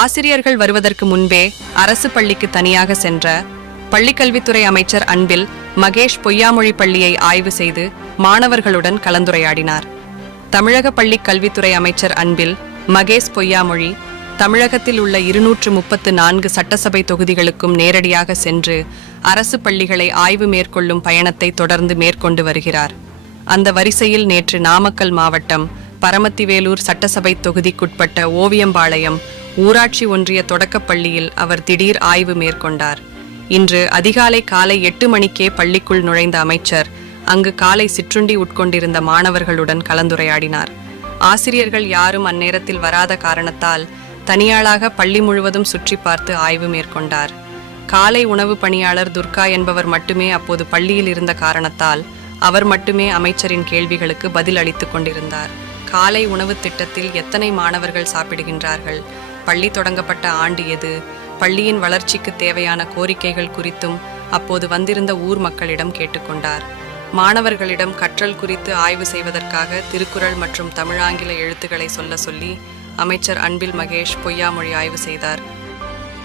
ஆசிரியர்கள் வருவதற்கு முன்பே அரசு பள்ளிக்கு தனியாக சென்ற பள்ளிக்கல்வித்துறை அமைச்சர் அன்பில் மகேஷ் பொய்யாமொழி பள்ளியை ஆய்வு செய்து மாணவர்களுடன் கலந்துரையாடினார். தமிழக பள்ளிக் கல்வித்துறை அமைச்சர் அன்பில் மகேஷ் பொய்யாமொழி தமிழகத்தில் உள்ள 234 சட்டசபை தொகுதிகளுக்கும் நேரடியாக சென்று அரசு பள்ளிகளை ஆய்வு மேற்கொள்ளும் பயணத்தை தொடர்ந்து மேற்கொண்டு வருகிறார். அந்த வரிசையில் நேற்று நாமக்கல் மாவட்டம் பரமத்திவேலூர் சட்டசபை தொகுதிக்குட்பட்ட ஓவியம்பாளையம் ஊராட்சி ஒன்றிய தொடக்கப்பள்ளியில் அவர் திடீர் ஆய்வு மேற்கொண்டார். இன்று அதிகாலை 8 மணிக்கே பள்ளிக்குள் நுழைந்த அமைச்சர் அங்கு காலை சிற்றுண்டி உட்கொண்டிருந்த மாணவர்களுடன் கலந்துரையாடினார். ஆசிரியர்கள் யாரும் அந்நேரத்தில் வராத காரணத்தால் தனியாளாக பள்ளி முழுவதும் சுற்றி பார்த்து ஆய்வு மேற்கொண்டார். காலை உணவு பணியாளர் துர்கா என்பவர் மட்டுமே அப்போது பள்ளியில் இருந்த காரணத்தால் அவர் மட்டுமே அமைச்சரின் கேள்விகளுக்கு பதில் அளித்துக் கொண்டிருந்தார். காலை உணவு திட்டத்தில் எத்தனை மாணவர்கள் சாப்பிடுகின்றார்கள், பள்ளி தொடங்கப்பட்ட ஆண்டு எது, பள்ளியின் வளர்ச்சிக்கு தேவையான கோரிக்கைகள் குறித்தும் அப்போது வந்திருந்த ஊர் மக்களிடம் கேட்டுக்கொண்டார். மாணவர்களிடம் கற்றல் குறித்து ஆய்வு செய்வதற்காக திருக்குறள் மற்றும் தமிழாங்கில எழுத்துக்களை சொல்லி அமைச்சர் அன்பில் மகேஷ் பொய்யாமொழி ஆய்வு செய்தார்.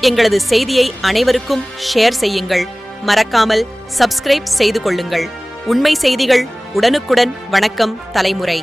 எங்களது செய்தியை அனைவருக்கும் ஷேர் செய்யுங்கள். மறக்காமல் சப்ஸ்கிரைப் செய்து கொள்ளுங்கள். உண்மை செய்திகள் உடனுக்குடன். வணக்கம் தலைமுறை.